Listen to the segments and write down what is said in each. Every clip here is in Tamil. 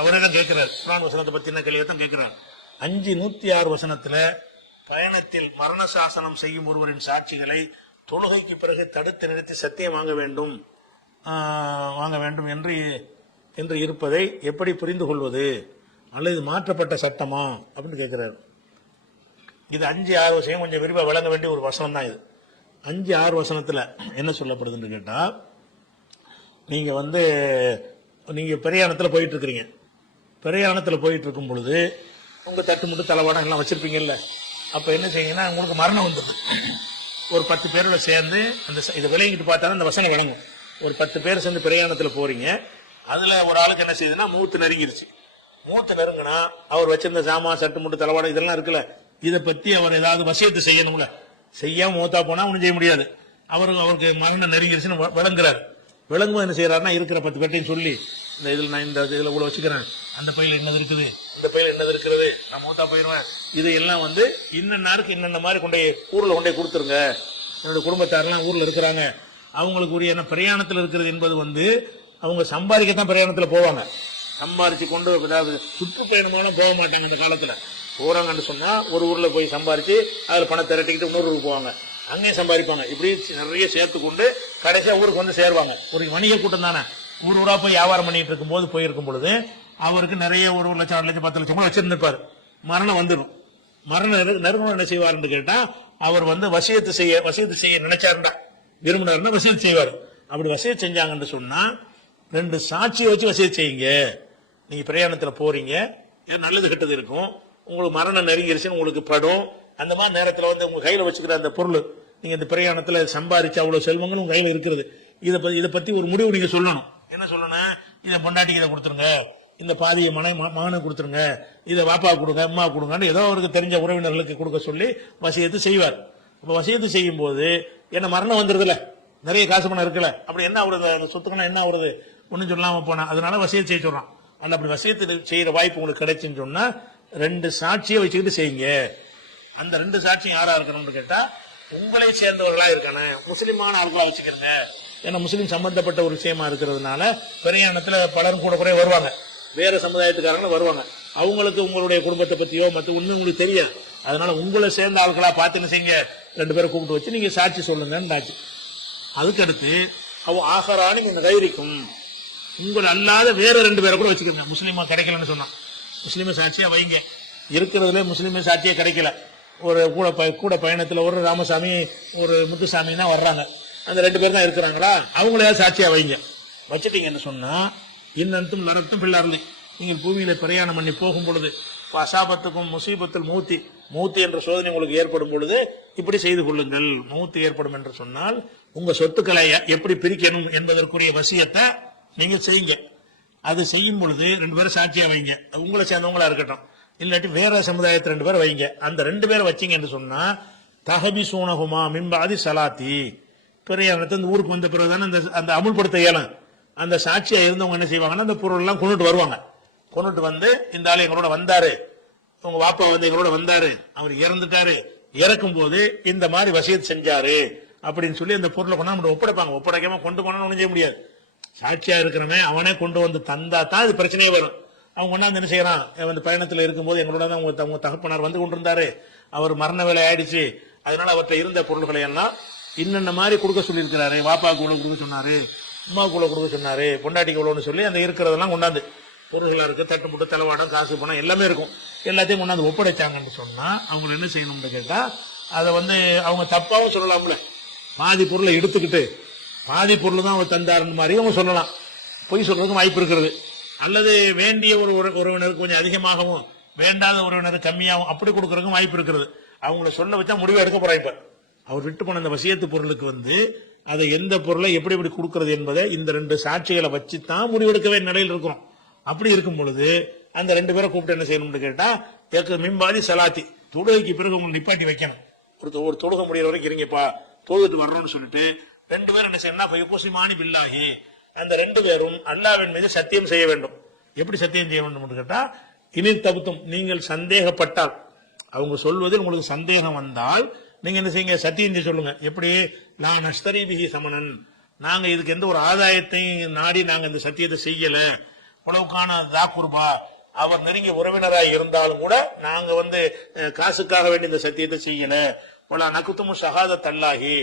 அவரிடம் கேட்கிறார், குர்ஆன் வசனத்தை பத்தின கேள்வியை தான் கேட்கிறார். 5:106 வசனத்துல பயணத்தில் மரண சாசனம் செய்யும் ஒருவரின் சாட்சிகளை தொழுகைக்கு பிறகு தடுத்து நிறுத்தி சத்தியம் வாங்க வேண்டும் என்று இருப்பதை எப்படி புரிந்து கொள்வது, அல்லது மாற்றப்பட்ட சட்டமா அப்படின்னு கேட்கிறார். இது 5-6 வசனம் கொஞ்சம் விரிவா விளங்க வேண்டிய ஒரு வசனம் தான். இது 5-6 வசனத்துல என்ன சொல்லப்படுதுன்னு கேட்டா, நீங்க பிரயாணத்துல போயிட்டு இருக்கிறீங்க. பிரயாணத்துல போயிட்டு இருக்கும் பொழுது உங்க தட்டு முட்டு தலவாடம் எல்லாம் வச்சிருப்பீங்கல்ல, அப்ப என்ன செய்யுங்கன்னா உங்களுக்கு மரணம் வந்தது. ஒரு 10 பேரோட சேர்ந்து இதை விளங்கிட்டு பார்த்தாலும் இந்த வசனம் விளங்கும். ஒரு 10 பேர் சேர்ந்து பிரயாணத்துல போறீங்க. அதுல ஒரு ஆளுக்கு என்ன செய்யுதுன்னா மூத்து நெருங்கிருச்சு. மூத்து நெருங்கினா அவர் வச்சிருந்த சாமான் சட்டு முட்டு தலவாடம் இதெல்லாம் இருக்குல்ல, இதை பத்தி அவர் ஏதாவது வசியத்தை செய்யணும்ல. செய்யாம மூத்தா போனா ஒன்றும் செய்ய முடியாது. அவருக்கு மரணம் நெருங்கிருச்சுன்னு விளங்குறாரு. விளங்கும் என்ன செய்யறாருன்னா இருக்கிற 10 பேர்ட்டையும் சொல்லி, இந்த இதுல நான் இந்த இதுல கூட வச்சுக்கிறேன், அந்த பையில என்னது இருக்குது, இந்த பையில என்னது இருக்கிறது, நான் மூத்தா போயிருவேன், இது எல்லாம் இன்னும் இன்னென்ன மாதிரி ஊர்ல கொண்டே கொடுத்துருங்க. என்னோட குடும்பத்தாரெல்லாம் ஊர்ல இருக்கிறாங்க, அவங்களுக்கு உரிய என்ன பிரயாணத்துல இருக்கிறது என்பது அவங்க சம்பாதிக்கத்தான் பிரயாணத்துல போவாங்க. சம்பாரிச்சு கொண்டு சுற்றுப்பயணமான போக மாட்டாங்க. அந்த காலத்துல போறாங்கன்னு சொன்னா ஒரு ஊர்ல போய் சம்பாரிச்சு அதுல பணத்தை திரட்டிக்கிட்டு இன்னொரு ஊருக்கு போவாங்க, அங்கேயும் சம்பாதிப்பாங்க. இப்படி நிறைய சேர்த்து கொண்டு கடைசியா ஊருக்கு சேருவாங்க. ஒரு வணிக கூட்டம் தானே. ஊரா போய் வியாபாரம் பண்ணிட்டு இருக்கும் போது போயிருக்கும் பொழுது அவருக்கு நிறைய 1 லட்சம் 2 லட்சம் 10 லட்சம் கூட வச்சிருந்திருப்பாரு. மரணம் வந்துடும். மரணம் நெருங்கணும் என்ன செய்வாருன்னு கேட்டா, அவர் வசியத்து செய்ய நினைச்சாருண்டா, விரும்பினாருன்னா வசியத்து செய்வார். அப்படி வசியத்து செஞ்சாங்கன்னு சொன்னா 2 சாட்சியை வச்சு வசியத்து செய்யுங்க. நீங்க பிரயாணத்துல போறீங்க, நல்லது கெட்டது இருக்கும், உங்களுக்கு மரணம் நெருங்கிருச்சுன்னு உங்களுக்கு படும். அந்த மாதிரி நேரத்துல உங்க கையில வச்சுக்கிற அந்த பொருள், நீங்க இந்த பிரயாணத்துல சம்பாதிச்சு அவ்வளவு செல்வங்கள் உங்க கையில இருக்கிறது, இதை பத்தி ஒரு முடிவு நீங்க சொல்லணும். என்ன சொல்லணும்? இதை பொண்டாட்டிக்கு இதை கொடுத்துருங்க, இந்த பாதியை மகனுக்கு கொடுத்துருங்க, இதை வாப்பா கொடுங்க, அம்மா கொடுங்கன்னு ஏதோ அவருக்கு தெரிஞ்ச உறவினர்களுக்கு கொடுக்க சொல்லி வசியத்து செய்வார். இப்ப வசியத்து செய்யும் போது என்ன மரணம் வந்துருதுல, நிறைய காசு பணம் இருக்குல்ல, அப்படி என்ன ஆகுறது, அந்த சொத்துக்கணும் என்ன ஆகுறது, ஒன்னும் சொல்லாம போனா, அதனால வசியத்து செய்ய சொல்றான். அந்த அப்படி வசியத்து செய்யற வாய்ப்பு உங்களுக்கு கிடைச்சுன்னு சொன்னா 2 சாட்சியை வச்சுக்கிட்டு செய்யுங்க. அந்த 2 சாட்சியும் யாரா இருக்கணும்னு கேட்டா, உங்களை சேர்ந்தவர்களா இருக்கானே, முஸ்லிமான ஆட்களா வச்சுக்கிறங்க. ஏன்னா முஸ்லீம் சம்பந்தப்பட்ட ஒரு விஷயமா இருக்கிறதுனால பிரயாணத்துல பலரும் கூட குறைய வருவாங்க, வேற சமுதாயத்துக்காரங்களும் வருவாங்க. அவங்களுக்கு உங்களுடைய குடும்பத்தை பத்தியோ மற்ற ஒண்ணு உங்களுக்கு தெரியாது. அதனால உங்களை சேர்ந்த ஆட்களா பார்த்து என்ன செய்யுங்க, 2 பேரை கூப்பிட்டு வச்சு நீங்க சாட்சி சொல்லுங்க. அதுக்கு அடுத்து ஆகரானி நீங்க கைரிக்கும், உங்களை அல்லாத வேற 2 பேரை கூட வச்சுக்கோங்க. முஸ்லீமா கிடைக்கலன்னு சொன்னா முஸ்லீம சாட்சியா வைங்க. இருக்கிறதுல முஸ்லீம சாட்சியா கிடைக்கல, ஒரு கூட பயணத்துல ஒரு ராமசாமி ஒரு முத்துசாமி தான் வர்றாங்க, அந்த 2 பேர் தான் இருக்கிறாங்களா, அவங்களையாவது சாட்சியா வைங்க. வச்சுட்டீங்கன்னு சொன்னா இன்னும் லரத்தும் பிள்ளாருந்தி, நீங்கள் பூமியில பிரயாணம் பண்ணி போகும் பொழுது அசாபத்துக்கும் முசீபத்தில் மூத்தி என்ற சோதனை உங்களுக்கு ஏற்படும் பொழுது இப்படி செய்து கொள்ளுங்கள். மூத்து ஏற்படும் என்று சொன்னால் உங்க சொத்துக்களை எப்படி பிரிக்கணும் என்பதற்குரிய வசியத்தை நீங்க செய்யுங்க. அது செய்யும் பொழுது 2 பேரும் சாட்சியா வைங்க. உங்களை சேர்ந்தவங்களா இருக்கட்டும், இல்லாட்டி வேற சமுதாயத்தை 2 பேர் வைங்க. அந்த 2 பேரை வச்சிங்க என்று சொன்னா தஹபி சூனகுமா மிம்பாதி சலாத்தி, பிரயாணத்தை இந்த ஊருக்கு வந்த பிறகுதானே அந்த அமுல்படுத்த இயலும். அந்த சாட்சியா இருந்தவங்க என்ன செய்வாங்கன்னா அந்த பொருள் எல்லாம் கொண்டுட்டு வருவாங்க. கொண்டுட்டு இந்த ஆள் எங்களோட வந்தாரு, உங்க வாப்பா எங்களோட வந்தாரு, அவர் இறந்துட்டாரு, இறக்கும் போது இந்த மாதிரி வசியத்து செஞ்சாரு அப்படின்னு சொல்லி அந்த பொருளை கொண்டாந்து ஒப்படைப்பாங்க. ஒப்படைக்காம கொண்டு போனா ஒண்ணும் செய்ய முடியாது. சாட்சியா இருக்கிறவன் அவனே கொண்டு தந்தா தான் இது பிரச்சனையே வரும். அவங்க கொண்டாந்து என்ன செய்யறான், பயணத்துல இருக்கும்போது எங்களோட தான் உங்க தகப்பனார் கொண்டிருந்தாரு, அவர் மரண வேலை ஆயிடுச்சு, அதனால அவற்றை இருந்த பொருள்களை எல்லாம் இன்னென்ன மாதிரி கொடுக்க சொல்லி இருக்கிறாரு, வாப்பாவுக்கு இவ்வளவு கொடுக்க சொன்னாரு, அம்மாவுக்கு இவ்வளவு கொடுக்க சொன்னாரு, பொண்டாட்டிக்கு இவ்வளவுன்னு சொல்லி அந்த இருக்கிறதெல்லாம் கொண்டாந்து பொருள்களா இருக்கு, தட்டு முட்டு தலைவாடம் காசு பணம் எல்லாமே இருக்கும், எல்லாத்தையும் கொண்டாந்து ஒப்படைச்சாங்கன்னு சொன்னா அவங்க என்ன செய்யணும்னு கேட்டா, அதை அவங்க தப்பாவும் சொல்லலாம்ல. பாதி பொருளை எடுத்துக்கிட்டு பாதி பொருள் தான் அவர் தந்தாருன்னு மாதிரி அவங்க சொல்லலாம், பொய் சொல்றதுக்கு வாய்ப்பு இருக்கிறது. அல்லது வேண்டிய ஒரு உறவினருக்கு கொஞ்சம் அதிகமாகவும் வேண்டாத உறவினருக்கு கம்மியாகவும் அப்படி கொடுக்கறதுக்கும் வாய்ப்பு இருக்கிறது. அவங்கள சொல்ல வச்சா முடிவை எடுக்க போறாங்க. இப்ப அவர் விட்டு போன அந்த வசியத்து பொருளுக்கு அதை எந்த பொருளை எப்படி எப்படி கொடுக்கறது என்பதை இந்த 2 சாட்சிகளை வச்சுதான் முடிவெடுக்கவே நிலையில் இருக்கிறோம். அப்படி இருக்கும் பொழுது அந்த 2 பேரை கூப்பிட்டு என்ன செய்யணும்னு கேட்டா, மிம்பாதி சலாத்தி, தொழுகைக்கு பிறகு உங்களை நிப்பாட்டி வைக்கணும். ஒரு தொழுகை முடிகிற வரைக்கும் இருங்கப்பா, தொழுதுட்டு வர்றோம்னு சொல்லிட்டு 2 பேரும் என்ன செய்யணும், பில்லாஹி, அந்த 2 பேரும் அல்லாஹ்வின் மீது சத்தியம் செய்ய வேண்டும். எப்படி சத்தியம் செய்ய வேண்டும் கேட்டா, இனில் தபுத்தும், நீங்கள் சந்தேகப்பட்டால், அவங்க சொல்வதில் உங்களுக்கு சந்தேகம் வந்தால் நீங்க என்ன செய்யுங்க, சத்தியம் செய்ய சொல்லுங்க. எப்படி, நான் நஷ்தரி பிஹி சமனன், நாங்க இதுக்கு எந்த ஒரு ஆதாயத்தை நாடி நாங்க இந்த சத்தியத்தை செய்யல, உளவுக்கான தாக்குர்பா, அவர் நெருங்கிய உறவினராய் இருந்தாலும் கூட நாங்க வந்து காசுக்காக வேண்டிய இந்த சத்தியத்தை செய்யல. நகுத்துமு ஷஹாதத் அல்லாஹி,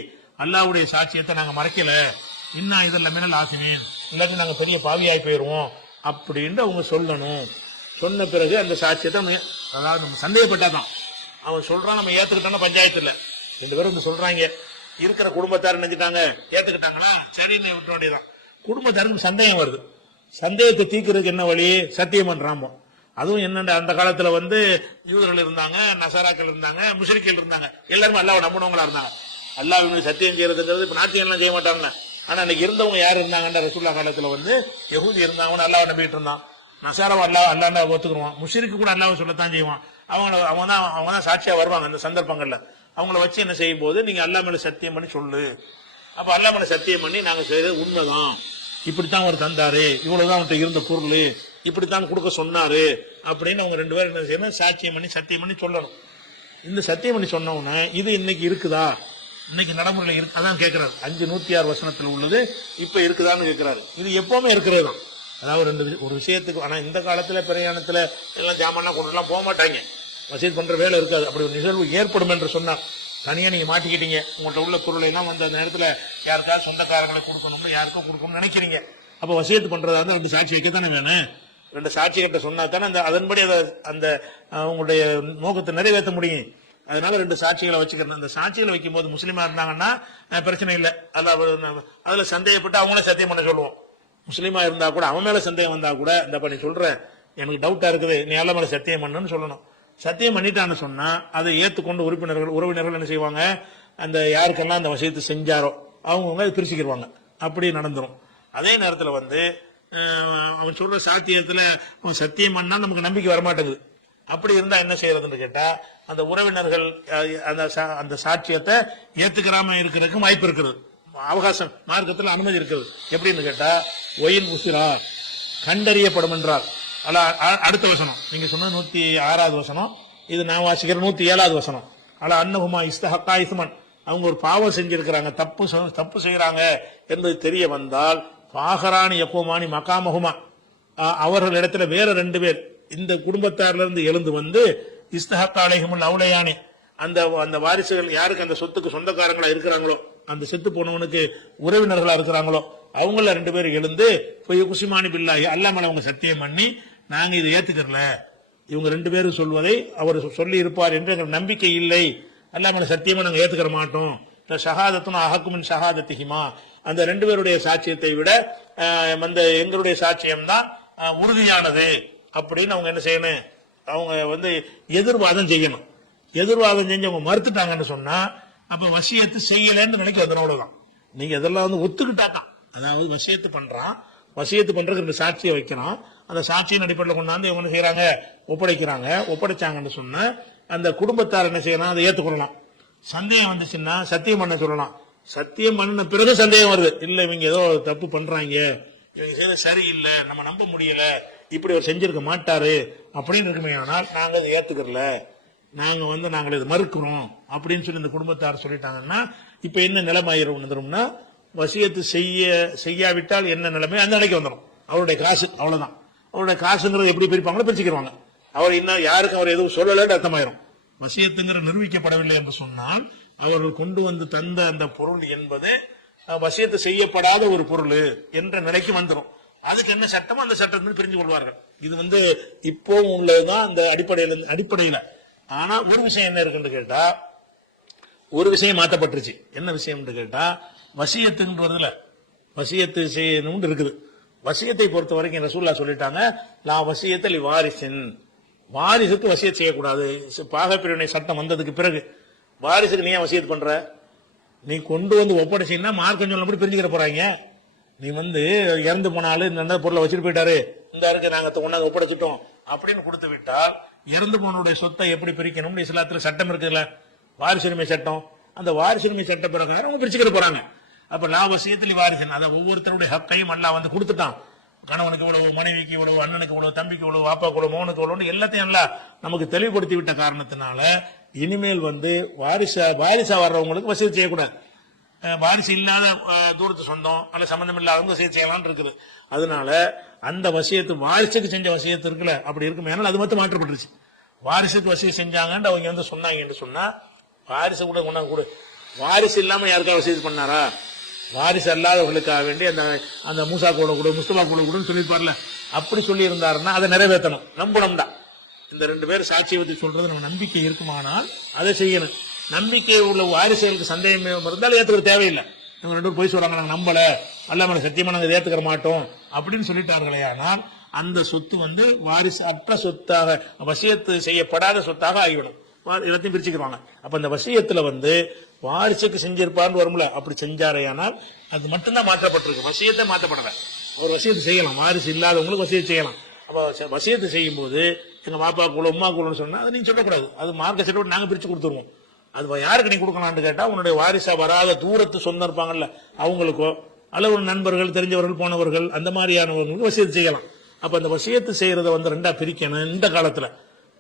அல்லாஹ்வுடைய சாட்சியத்தை நாங்க மறைக்கல. இன்னா இதெல்லாம் மினல் ஆசிமீன், இல்லாட்டி நாங்க பெரிய பாவியாய் போயிருவோம் அப்படின்னு அவங்க சொல்லணும். சொன்ன பிறகு அந்த சாட்சியத்தை அதாவது நம்ம சந்தேகப்பட்டாதான் அவன் சொல்றான், நம்ம ஏத்துக்கிட்டோம்னா பஞ்சாயத்து இல்ல. 2 பேரும் வந்து சொல்றாங்க, இருக்கிற குடும்பத்தார் நினைச்சிட்டாங்க, ஏத்துக்கிட்டாங்களா சரின்னு விட்ட வேண்டியதான். குடும்பத்தாருக்கு சந்தேகம் வருது. சந்தேகத்தை தீர்க்கிறதுக்கு என்ன வழி? சத்தியம் பண்றாமோ. அதுவும் என்னென்ன அந்த காலத்துல வந்து யூதர்கள் இருந்தாங்க, நசாராக்கள் இருந்தாங்க, முஷ்ரிக்கள் இருந்தாங்க, எல்லாருமே அல்லாஹ்வை நம்பினவங்களா இருந்தாங்க. அல்லாஹ்வின் சத்தியம் செய்யறதுங்கிறது இப்ப நாட்டியம் எல்லாம் செய்ய மாட்டாங்க. ஆனா அன்னைக்கு இருந்தவங்க யாரு இருந்தாங்கன்ற ரசூலுல்லாஹ் காலத்துல வந்து யஹூதி இருந்தாங்கன்னு அல்லாஹ்வை நம்பிட்டு இருந்தான். நசாராவை அல்லாஹ் ஒத்துக்குருவான், முஷ்ரிக்கு கூட அல்லாஹ்வை சொல்லத்தான் செய்வான். அவங்க தான் சாட்சியா வருவாங்க அந்த சந்தர்ப்பங்கள்ல. அவங்கள வச்சு என்ன செய்யும் போது, நீங்க அல்லாஹ் மேல சத்தியம் பண்ணி சொல்லு. அப்ப அல்லாஹ் மேல சத்தியம் பண்ணி நாங்க செய்யறது உண்மைதான், இப்படித்தான் அவர் தந்தாரு, இவ்வளவுதான் அவன்கிட்ட இருந்த பொருள், இப்படித்தான் கொடுக்க சொன்னாரு அப்படின்னு அவங்க 2 பேரும் என்ன செய்யணும், சாட்சியம் பண்ணி சத்தியம் பண்ணி சொல்லணும். இந்த சத்தியம் பண்ணி சொன்ன உடனே இது இன்னைக்கு இருக்குதா, இன்னைக்கு நடைமுறையில் இருக்கு அதான் கேட்கிறாரு. 5:106 வசனத்தில் உள்ளது இப்ப இருக்குதான்னு கேட்கிறாரு. இது எப்பவுமே இருக்கிறது தான். அதாவது ஒரு விஷயத்துக்கு, ஆனா இந்த காலத்துல பிரயாணத்துல எல்லாம் ஜாமான்லாம் கொண்டுலாம் போக மாட்டாங்க, வசூல் பண்ற வேலை இருக்காது. அப்படி ஒரு நிகழ்வு ஏற்படும் என்று சொன்னார், தனியா நீங்க மாட்டிக்கிட்டீங்க, உங்கள்கிட்ட உள்ள பொருளை எல்லாம் வந்து அந்த நேரத்துல யாருக்காவது சொந்தக்காரர்களை கொடுக்கணும், யாருக்கும் கொடுக்கணும்னு நினைக்கிறீங்க. அப்ப வசியத்து பண்றதா இருந்தா 2 சாட்சி வைக்கத்தானே வேணும். 2 சாட்சிகிட்ட சொன்னா தானே அதன்படி அந்த உங்களுடைய நோக்கத்தை நிறைவேற்ற முடியும். அதனால 2 சாட்சிகளை வச்சுக்கிறேன். அந்த சாட்சிகளை வைக்கும் போது முஸ்லீமா இருந்தாங்கன்னா பிரச்சனை இல்லை. அதுல சந்தேகப்பட்டு அவங்களே சத்தியம் பண்ண சொல்லுவோம். முஸ்லீமா இருந்தா கூட அவன் மேல சந்தேகம் வந்தா கூட, இந்த பண்ணி சொல்றேன் எனக்கு டவுட்டா இருக்குது, நீ எல்லாம் மேல சத்தியம் பண்ணுன்னு சொல்லணும். சத்தியம் பண்ணிட்டான்னு சொன்னா அதை ஏத்துக்கொண்டு உறவினர்கள் என்ன செய்வாங்க, அந்த யாருக்கெல்லாம் அந்த விஷயத்தை செஞ்சாரோ அவங்கவுங்க அதை பிரிச்சுக்கிடுவாங்க. அப்படி நடந்துரும். அதே நேரத்தில் வந்து அவன் சொல்ற சாத்தியத்துல அவன் சத்தியம் பண்ணா நமக்கு நம்பிக்கை வரமாட்டேங்குது. அப்படி இருந்தா என்ன செய்யறதுன்னு கேட்டா, அந்த உறவினர்கள் அந்த சாட்சியத்தை ஏத்துக்கிறாம இருக்கிறதுக்கு வாய்ப்பு இருக்கிறது, அவகாசம் மார்க்கத்தில் அனுமதி இருக்கிறது. எப்படின்னு கேட்டா, ஒயின் உசிரா கண்டறியப்படும் என்றால், அடுத்த வசனம் நீங்க சொன்ன 106வது வசனம், இது நான் வாசிக்கிற 107வது வசனம். அன்னஹுமா இஸ்தஹக்கா இஸ்மன், அவங்க ஒரு பாவம் செஞ்சிருக்கிறாங்க, தப்பு செய்யறாங்க என்பது தெரிய வந்தால், பாகராணி யக்கூமானி மகாமஹுமா, அவர்கள் இடத்துல வேற 2 பேர் இந்த குடும்பத்தார்ல இருந்து எழுந்து வந்து இஸ்தஹக்காலைஹுமுல் அவுலையானி, அந்த வாரிசுகள் யாருக்கு அந்த சொத்துக்கு சொந்தக்காரங்களா இருக்கிறாங்களோ, அந்த செத்து போனவனுக்கு உறவினர்களா இருக்கிறாங்களோ அவங்கள 2 பேரும் எழுந்து குசிமானி பில்லாஹி, அல்லாஹ் மேல அவங்க சத்தியம் பண்ணி, நாங்க இதை ஏத்துக்கறல, இவங்க 2 பேரும் சொல்வதை அவர் சொல்லி இருப்பார் என்று எங்களுக்கு நம்பிக்கை இல்லை, அல்லாஹ் மேல சத்தியமா நாங்க ஏத்துக்கிற மாட்டோம். ஷஹாதத்துன் அஹக்குமின் ஷஹாதத்திஹிமா, அந்த 2 பேருடைய சாட்சியத்தை விட எங்களுடைய சாட்சியம் தான் உறுதியானது அப்படின்னு அவங்க என்ன செய்யணும், அவங்க வந்து எதிர்வாதம் செய்யணும். எதிர்வாதம் செஞ்சு அவங்க மறுத்துட்டாங்கன்னு சொன்னா அப்ப வசியத்து செய்யலன்னு நினைக்க அதனோடதான். நீங்க இதெல்லாம் வந்து ஒத்துக்கிட்டாதான், அதாவது வசியத்து பண்றான், வசியத்து பண்றதுக்கு 2 சாட்சியை வைக்கிறான், அந்த சாட்சியின் அடிப்படையில் கொண்டாந்து இவங்க என்ன செய்யறாங்க, ஒப்படைச்சாங்கன்னு சொன்ன அந்த குடும்பத்தார் என்ன செய்யலாம், அதை ஏத்துக்கொள்ளலாம். சந்தேகம் வந்துச்சுன்னா சத்தியம் பண்ண சொல்லலாம். சத்தியம் பண்ணின பிறகு சந்தேகம் வருது, இல்ல இவங்க ஏதோ தப்பு பண்றாங்க, இவங்க செய்த சரியில்லை, நம்ம நம்ப முடியல, இப்படி அவர் செஞ்சிருக்க மாட்டாரு அப்படின்னு இருக்குமே, ஆனால் நாங்க அதை ஏத்துக்கறல, நாங்கள் இதை மறுக்கிறோம் அப்படின்னு சொல்லி இந்த குடும்பத்தார் சொல்லிட்டாங்கன்னா இப்ப என்ன நிலைமை வந்துடும்னா, வசியத்து செய்யாவிட்டால் என்ன நிலைமை அந்த நிலைக்கு வந்துடும். அவருடைய காசு அவ்வளவுதான். அவருடைய காசுங்கிறது எப்படி பிரிப்பாங்களோ பிரிச்சுக்கிறாங்க. அவர் இன்னும் யாருக்கும் அவர் எதுவும் சொல்லலன்னு அர்த்தமாயிரும். வசியத்துங்கிற நிரூபிக்கப்படவில்லை என்று சொன்னால் அவர்கள் கொண்டு வந்து தந்த அந்த பொருள் என்பது வசியத்து செய்யப்படாத ஒரு பொருள் என்ற நிலைக்கு வந்துடும். அதுக்கு என்ன சட்டமோ அந்த சட்டத்தை பிரிஞ்சு கொள்வார்கள். இது இப்போ உள்ளதுதான் அந்த அடிப்படையில. ஆனா ஒரு விஷயம் என்ன இருக்குன்னு கேட்டா, ஒரு விஷயம் மாற்றப்பட்டுருச்சு. என்ன விஷயம் கேட்டா, வசியத்துன்றதுல வசியத்து செய்யணும்னு இருக்குது. வசியத்தை பொறுத்த வரைக்கும் ரசூலுல்லாஹ் சொல்லிட்டாங்க, லா வசியத்தில் வாரிசின், வாரிசுக்கு வசியத் செய்யக்கூடாது. பாகப்பிரிவினை சட்டம் வந்ததுக்கு பிறகு வாரிசுக்கு நீ வசியத் பண்ற, நீ கொண்டு வந்து ஒப்படைச்சின்னா மார்க்கம் சொல்லப்படி பிரிஞ்சுக்கிற போறாங்க. நீ இறந்து போனாலும் இந்த பொருளை வச்சுட்டு போயிட்டாரு, இந்த இருக்கு நாங்க கொண்டாந்து ஒப்படைச்சிட்டோம் அப்படின்னு கொடுத்து விட்டால், இறந்து போனோடைய சொத்தை எப்படி பிரிக்கணும்னு இஸ்லாத்துல சட்டம் இருக்குல்ல, வாரிசுரிமை சட்டம். அந்த வாரிசுரிமை சட்ட பிரகாரம் அவங்க பிரிச்சுக்கிற போறாங்க. அப்ப லா வசியத்தில் வாரிசன், அதை ஒவ்வொருத்தருடைய ஹக்கையும் அல்லாஹ் கொடுத்துட்டான். கணவனுக்கு இவ்வளவு, மனைவிக்கு இவ்வளவு, அண்ணனுக்கு இவ்வளவு, தம்பிக்கு இவ்வளவு, வாப்பாக்கு இவ்வளவு, மோனுக்கு இவ்வளவு, எல்லாத்தையும் எல்லாம் நமக்கு தெளிவுபடுத்தி விட்ட காரணத்தினால இனிமேல் வாரிசா வர்றவங்களுக்கு வசதி செய்யக்கூடாது. வாரிசு இல்லாத தூரத்து சொந்தம் அல்ல சம்பந்தம் இல்லாதவங்க வசதி செய்யலாம்னு இருக்குது. அதனால அந்த வசியத்து வாரிசுக்கு செஞ்ச வசியத்து இருக்குல்ல அப்படி இருக்கும், ஏன்னா அது மட்டும் மாற்றப்பட்டுருச்சு. வாரிசுக்கு வசியம் செஞ்சாங்கன்னு அவங்க வந்து சொன்னாங்கன்னு சொன்னா வாரிசு கூட கொண்டாந்து கூட வாரிசு இல்லாம யாருக்கா வசியத்து பண்ணாரா? வாரிசு அல்லாதவர்களுக்காக வேண்டி அந்த அந்த மூசா கூட கூட முஸ்தபா கூட கூட சொல்லியிருப்பார்ல, அப்படி சொல்லி இருந்தாருன்னா அதை நிறைவேற்றணும். நம்பணும் தான். இந்த 2 பேர் சாட்சியை பத்தி சொல்றது நம்ம நம்பிக்கை இருக்குமானால் அதை செய்யணும். நம்பிக்கை உள்ள வாரிசுகளுக்கு சந்தேகம் இருந்தாலும் ஏத்துக்கிற தேவையில்லை. இவங்க 2 பேரும் போய் சொல்றாங்க, நாங்க நம்பல, அல்லாம சத்தியமா நாங்க ஏத்துக்கிற மாட்டோம் அப்படின்னு சொல்லிட்டார்களே, ஆனால் அந்த சொத்து வந்து வாரிசு அற்ற சொத்தாக, வசியத்து செய்யப்படாத சொத்தாக ஆகிவிடும். எல்லாத்தையும் பிரிச்சுக்கிறாங்க. அப்ப அந்த வசியத்துல வந்து வாரிசுக்கு செஞ்சிருப்பான்னு வரும்ல, அப்படி செஞ்சாரையானால் அது மட்டும்தான் மாற்றப்பட்டிருக்கு. வசியத்தை மாற்றப்படல. ஒரு வசியத்தை செய்யலாம், வாரிசு இல்லாதவங்களுக்கு வசியத்தை செய்யலாம். அப்ப வசியத்தை செய்யும் போது எங்க பாப்பா கூட உமா கூடன்னு சொன்னா அதை நீங்க சொல்லக்கூடாது. அது மார்க்க சர்டிபிகேட் நாங்க பிரிச்சு கொடுத்துருவோம். அது யாருக்கு நீ கொடுக்கலாம்னு கேட்டா உன்னுடைய வாரிசா வராத தூரத்து சொந்தம் இருப்பாங்கல்ல அவங்களுக்கோ, அல்லது ஒரு நண்பர்கள், தெரிஞ்சவர்கள், போனவர்கள், அந்த மாதிரியானவர்களுக்கு வசியத்து செய்யலாம். அப்ப அந்த வசியத்து செய்யறத வந்து 2ஆ பிரிக்கணும். இந்த காலத்துல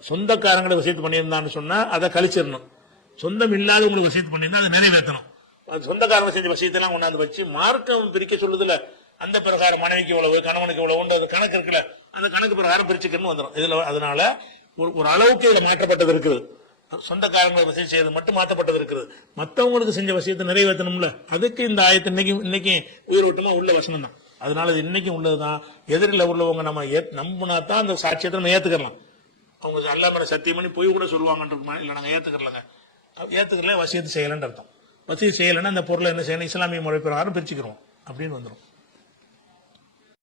சொந்தக்காரங்களை வசியத்து பண்ணியிருந்தான்னு சொன்னா அதை கழிச்சிடணும். சொந்தம் இல்லாதவங்களுக்கு வசியத்து பண்ணியிருந்தா அதை நிறைவேற்றணும். அது சொந்தக்காரங்க செஞ்ச வசியத்தெல்லாம் கொண்டாந்து வச்சு மார்க்கம் பிரிக்க சொல்லுதுல, அந்த பிரகாரம் மனைவிக்கு இவ்வளவு, கணவனுக்கு இவ்வளவு அந்த கணக்கு இருக்குல்ல, அந்த கணக்கு பிரகாரம் பிரிச்சுக்கணும் வந்துடும் இதுல. அதனால ஒரு அளவுக்கு இதுல மாற்றப்பட்டது இருக்குது. சொந்தக்காரங்களை வசியம் செய்யறது மட்டும் மாற்றப்பட்டது இருக்குது. மற்றவங்களுக்கு செஞ்ச வசியத்தை நிறைவேற்றணும்ல, அதுக்கு இந்த ஆயத்து இன்னைக்கு உயிரோட்டமா உள்ள வசனம் தான். அதனால இது இன்னைக்கும் உள்ளதுதான். எதிரில் உள்ளவங்க நம்ம நம்பினா தான் அந்த சாட்சியத்தை நம்ம ஏத்துக்கலாம். அவங்க அல்லாம சத்தியம் பண்ணி போய் கூட சொல்லுவாங்கன்னு இல்ல, நாங்க ஏத்துக்கலங்க, ஏத்துக்கல வசியத்து செய்யலன்னு அர்த்தம். வசியம் செய்யலைன்னா அந்த பொருளை என்ன செய்யணும், இஸ்லாமிய முறை பிரகாரம் பிரிச்சுக்கிறோம் அப்படின்னு வந்துடும்.